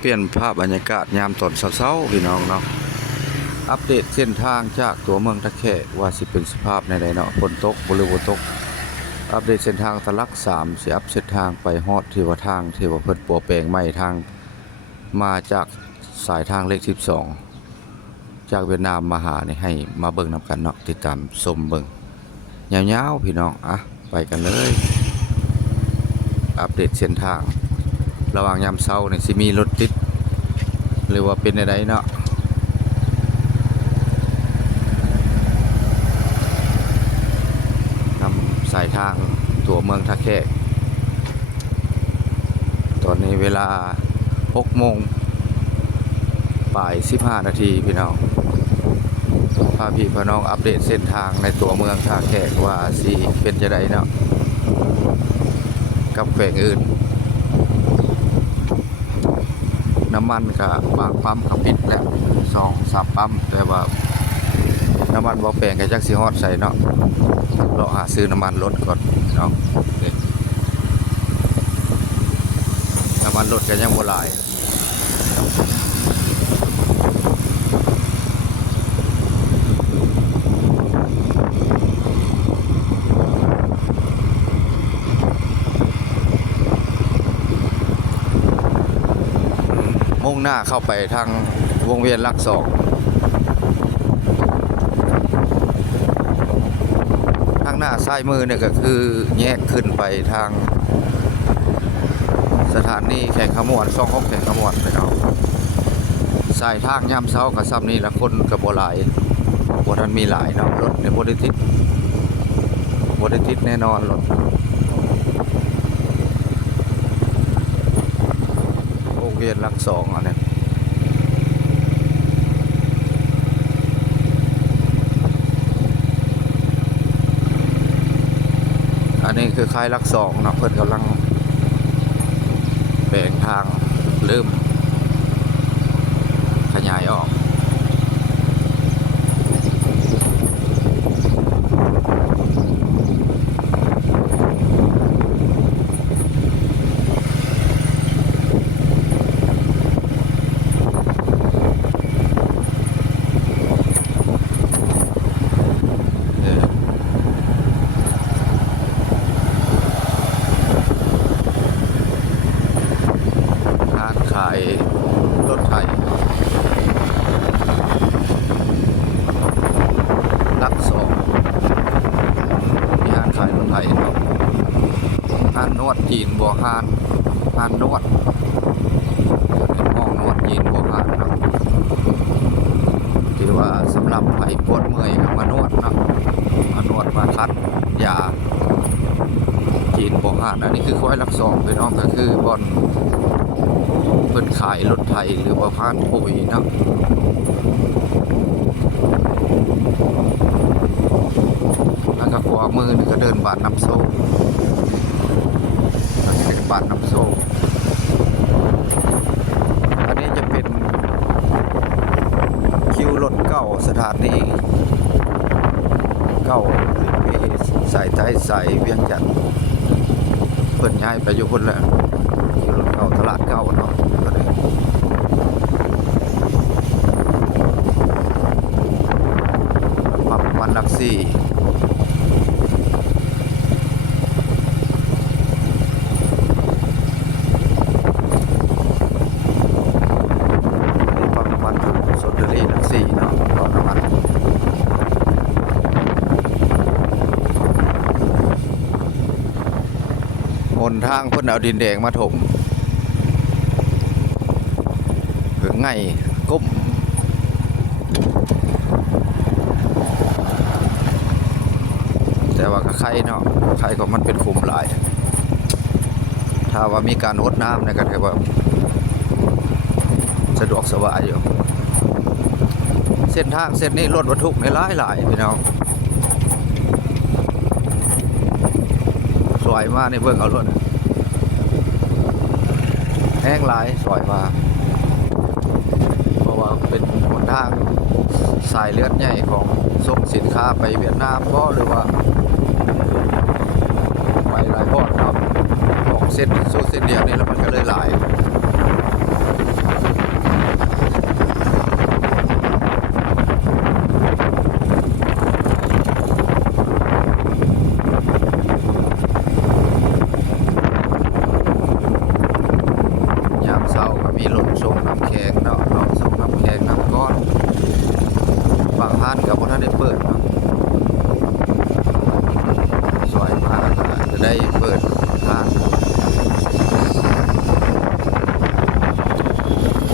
เปลี่ยนภาพบรรยากาศยามตอนเช้าๆพี่น้องเนาะอัปเดตเส้นทางจากตัวเมืองตะแคว่าสิเป็นสภาพในใดเนาะฝนตกบ่หรือบ่ตกอัปเดตเส้นทางตะลัก3สิอัปเส้นทางไปฮอดที่ว่าทางที่ว่าเพิ่นปัวแปลงใหม่ทางมาจากสายทางเลข12จากเวียดนามมาหานี่ให้มาเบิ่งนำกันเนาะติดตามชมเบิ่งยาวๆพี่น้องไปกันเลยอัปเดตเส้นทางระหว่างยามเช้านี่สิมีรถติดหรือว่าเป็นใดเนาะนำสายทางตัวเมืองท่าแขกตอนนี้เวลา6 โมงบ่าย15 นาทีพี่น้องพาพี่น้องอัปเดตเส้นทางในตัวเมืองท่าแขกว่าสิเป็นจะไดเนาะกับแขวงอื่นน้ำมันก็บางปั๊มก็ปิดแล้ว2-3 ปั๊มแต่ว่าน้ำมันบ่แปลงก็จักสิฮอดใส่เนาะรอหาซื้อน้ำมันรถก่อนเนาะน้ำมันรถก็ยังบ่หลายมุ่งหน้าเข้าไปทางวงเวียนหลัก2ทางหน้าซ้ายมือเนี่ยก็คือแยกขึ้นไปทางสถานีแข่งขมวน26แข่งขมวนไปเนาะสายทางยามเช้ากับซ้ำนี่ละคนกับบ่หลายบ่ทันมีหลายเนาะรถในบ่ได้ติดแน่นอนรถวงเวียนหลัก2อันนี้อันนี้คือค่ายหลัก2เนาะเพิ่นกำลังแบ่งทางเริ่มขยายออกขายรถไถหลัก2มีห้างขายรถไถเนาะห้างนวดจีนบ่ห้างนวดห้องนวดจีนบ่ห้างเนาะถือว่าสำหรับไผปวดเมื่อยก็มานวดเนาะมานวดมาคัดยาจีนบ่ห้างอันนี้คือค่อยหลัก2พี่น้องก็คือบ่อนเพิ่นขายรถไถหรือว่าพานปุ๋ยเนาะแล้วก็ขวามือนี่ก็เดินบาดน้ำโซ่อันนี้เป็นบาดน้ำโซ่อันนี้จะเป็นคิวรถเก่าสถานีเก่ามีสายใต้สายเวียงจันทน์เพิ่นย้ายไปอยู่พุ่นแล้วคิวรถเก่าตลาดเก่าเนาะวันหลัก4ปั๊มน้ำมันสดเดลี่หลัก4เนาะปั๊มน้ำมันหนทางเพิ่นเอาดินแดงมาถมถึงไงก้มแต่ว่าก็ไข่เนาะไข่ของมันเป็นขุมหลายถ้าว่ามีการรดน้ำเนี่ยก็ถือว่าสะดวกสบายอยู่เส้นทางเส้นนี้รถบรรทุกในหลายพี่น้องสวยมากในเบื้องเอารถแห้งหลายสวยมากเพราะว่าเป็นหนทางสายเลือดใหญ่ของส่งสินค้าไปเวียดนามก็หรือว่าไปหลายพอดครับของเส้นโซเส้นเดียวนี่แล้วมันก็เลยหลาย ก็มีรถส่งน้ำแข็งเนาะส่งน้ำแข็งน้ำก้อนบางท่านก็บ่ทันได้เปิดเนาะซอยมาก็จะได้เปิดทาง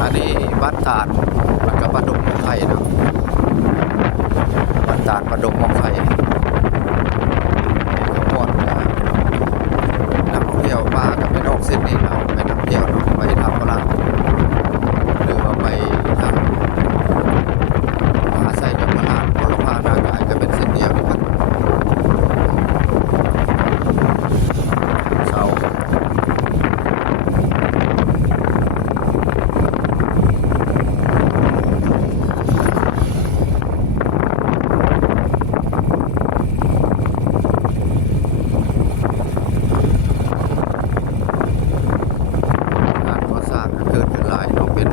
อันนี้บ้านตาดแล้วก็บ้านดงมะไข่เนาะบ้านตาดบ้านดงมะไข่ก่อนนักท่องเที่ยวมาก็ไปนอกเส้นนี้เนาะไปนักเที่ยวเนาะไปทำตลาดหรือว่าไปทางมหาไซยมราชวรภานากายก็เป็นเส้นเดียวกันเสา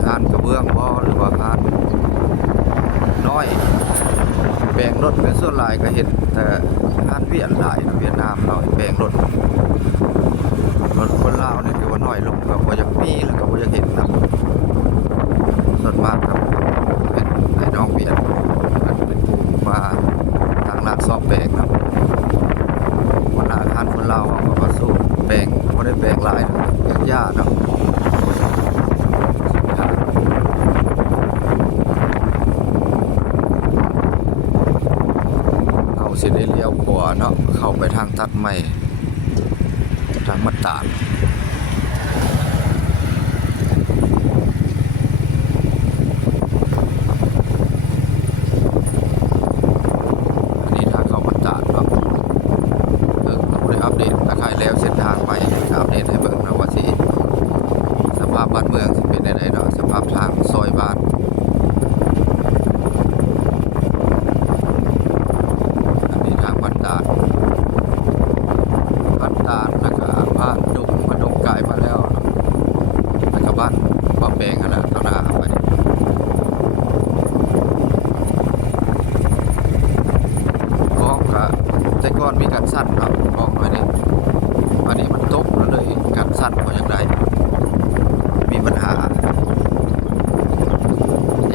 หานกระเบื้องบ่หรือว่าหานน้อยแปลงรถเป็นส่วนหลายก็เห็นแต่หานเวียดหลายเวียดนามน้อยแปลงรถคนลาวนี่คือว่าน้อยลงก็บ่อยากมีแล้วก็บ่อยากเห็นนำส่วนมากครับเป็นไอ้น้องเวียดมันเป็นผู้มาทางร้านซ่อมแปลงครับคนอาหารคนลาวก็มาสู้แปลงบ่ได้แปลงหลายยากๆเนาะสิได้เลี้ยวขวาเนาะเข้าไปทางตัดใหม่ทางมัดตาดอันนี้ทางเข้ามัดตาดเนาะเราได้อัปเดตถ้าใครแล้วเส้นทางใหม่อัปเดตให้เบิ่งนะว่าสิสภาพบ้านเมืองสิเป็นยังไงเนาะสภาพทางซอยบ้านแล้วก็บ้านดุงมาดงไก่มาแล้วแล้วก็บ้านป้าแปงอะไรต่างๆไปกองก็แต่ก่อนมีการสั้นครับกองไว้นี่อันนี้มันตกแล้วเลยการสั้นก็ยังได้มีปัญหา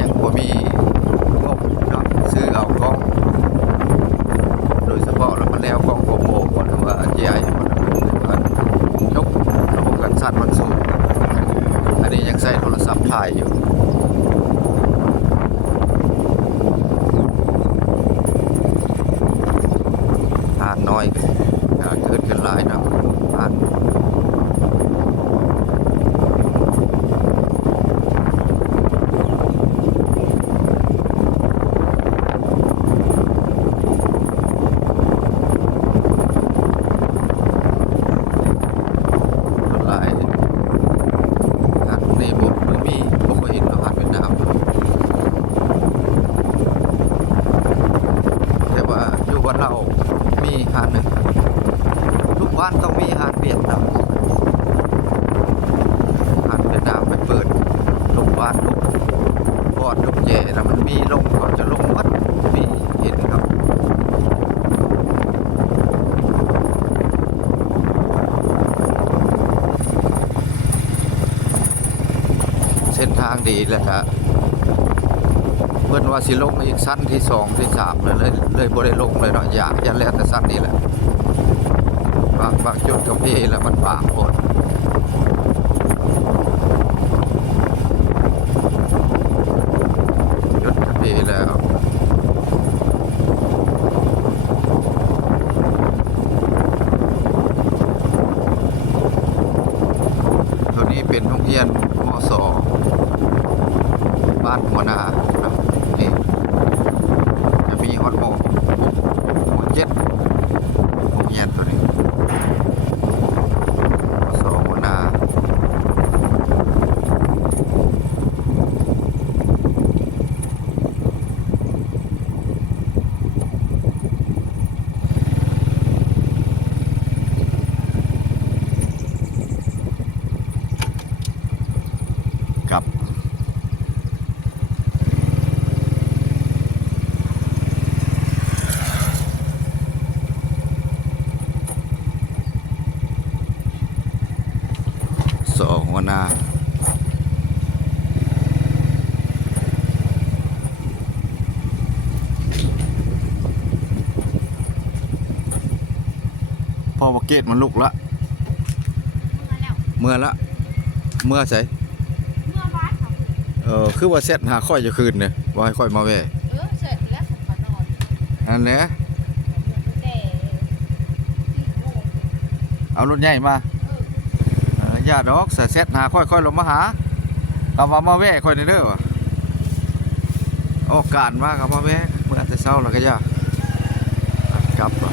ยังบ่มีงบเนาะซื้อเอากองโดยเฉพาะแล้วมันแล้วกองโกโก้หรือว่าใหญ่ยกระบบการสั่นมันสูงอันนี้ยังใช้โทรศัพท์ถ่ายอยู่อ่านน้อยเกิดขึ้นหลายนะอ่านเรามีหาดหนึ่งทุกบ้านต้องมีหาดเวียดนามหาดเวียดนามไปเปิดลงบ้านลงกอดลงแย่แล้วมันมีลงก่อนจะลงวัดมีเห็นครับเส้นทางดีแล้วครับเพิ่นว่าสิลงอีกสั้นที่2ที่3เลยบ่ได้ลงเลยเนาะอยากยันแล้วแต่สั้นนี่แหละบางจุดก็มีแล้วมันบางโพดจุดก็มีแล้วตัวนี้เป็นโรงเรียนม.ส.บ้านหัวนานี่จะมีฮอตโม7โรงเรียนตัวนี้สองหัวนา อว่าเกตมันลุกละ เมื่อแล้ว เมื่อละเมื่อไส เมื่อวานเขา คือว่าเซตหาค่อยจะคืนเนี่ยว่าให้ค่อยมาแว่ เสร็จแล้วผมก็นอน นั่นแหละ แต่ที่โง่ เอารถใหญ่มาอย่าดอกเซตหาค่อยลงมาหาเรามาแว่ค่อยในเด้อว่ะโอ้การมากับมาแว่เมื่อแต่เช้าแล้วก็อย่ากลับว่ะ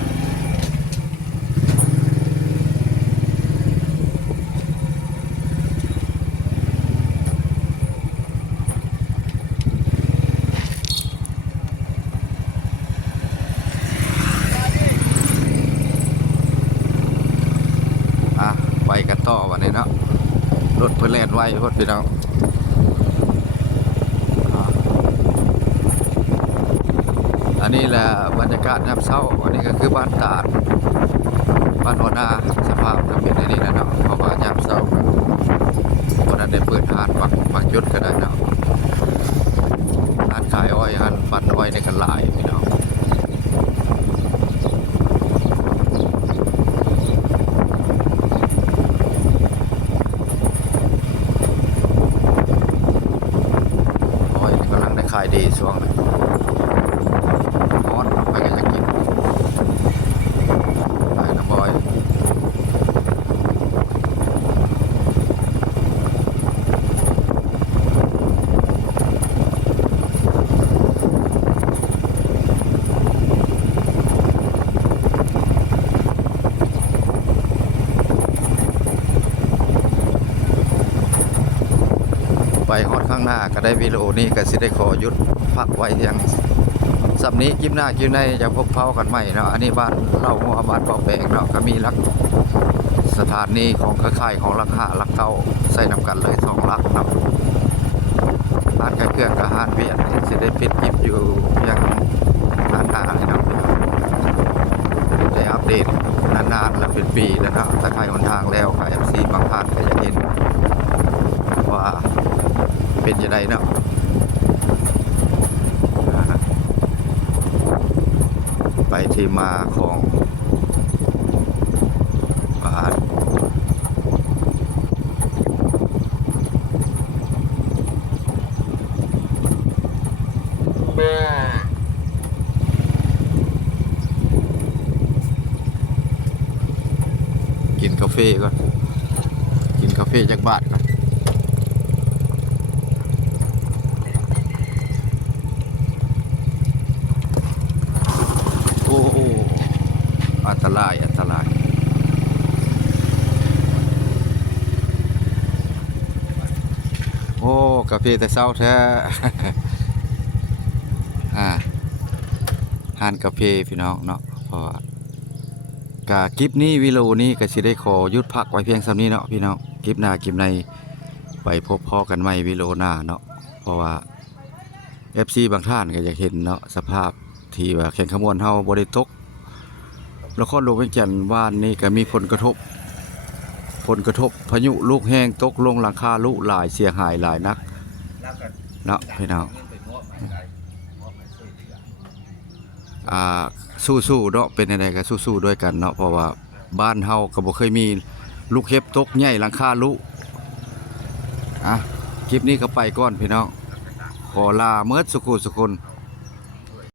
ไปกันต่อวันนี้เนาะรถเพื่อแล่นไว้รถพี่น้องอันนี้แหละบรรยากาศยามเช้าอันนี้ก็คือบ้านตาดบ้านหัวหน้าสภาพก็เป็นอันนี้นะเนาะเพราะว่ายามเช้าวันนั้นได้เปิดหาดปักยุดก็ได้เนาะร้านขายอ้อยร้านปั่นอ้อยในกันหลายพี่น้องอ้อยนี่กำลังได้ขายดีช่วงนี้ร้อนไปกันจะกินไปน้ำบอยไปฮอดข้างหน้าก็ได้วิดีโอนี้ก็สิได้ขอหยุดพักไว้เพียงสับนี้คลิปหน้าคลิปในจะพบเผากันใหม่เนาะอันนี้บ้านเล่าหัวบ้านเป่าแปลงเนาะก็มีลักสถานีของเครือข่ายของราคาลักเก้าใส่นำกันเลย2ลักเนาะร้านขายเครื่องกับร้านเวียดสิได้ปิดคลิปอยู่เพียงร้านหน้าเลยเนาะได้อัปเดตนานๆแล้วเป็นปีแล้วเนาะถ้าใครหนทางแล้วใคร FC บางท่านก็จะเห็นว่าเป็นยังไงเนาะไปที่มาของบ้านกินกาแฟก่อนกินกาแฟจากบ้านก่อนโอ้อันตรายอันตรายโอ้กาแฟแต่เช้าแท้ ทานกาแฟพี่น้องเนาะเพราะว่ากคลิปนี้วิดีโอนี้ก็สิได้ขอหยุดพักไว้เพียงส่ำนี้เนาะพี่น้องคลิปหน้าคลิปในไปพบพ่อกันใหม่วิดีโอหน้าเนาะเพราะว่า FC บางท่านก็อยากเห็นเนาะสภาพที่ว่าแข่งขมวนเฮาบ่ได้ตกแล้วก็ลงเวียงจันทน์บ้านนี้ก็มีผลกระทบพายุลูกแห้งตกลงหลังคาลุหลายเสียหายหลายนักเนาะพี่น้องสู้ๆเนาะเป็นอะไรก็สู้ๆด้วยกันเนาะเพราะว่าบ้านเฮาก็บ่เคยมีลูกเห็บตกใหญ่หลังคาลุคลิปนี้ก็ไปก่อนพี่น้องขอลาเมิดสุขุสุคน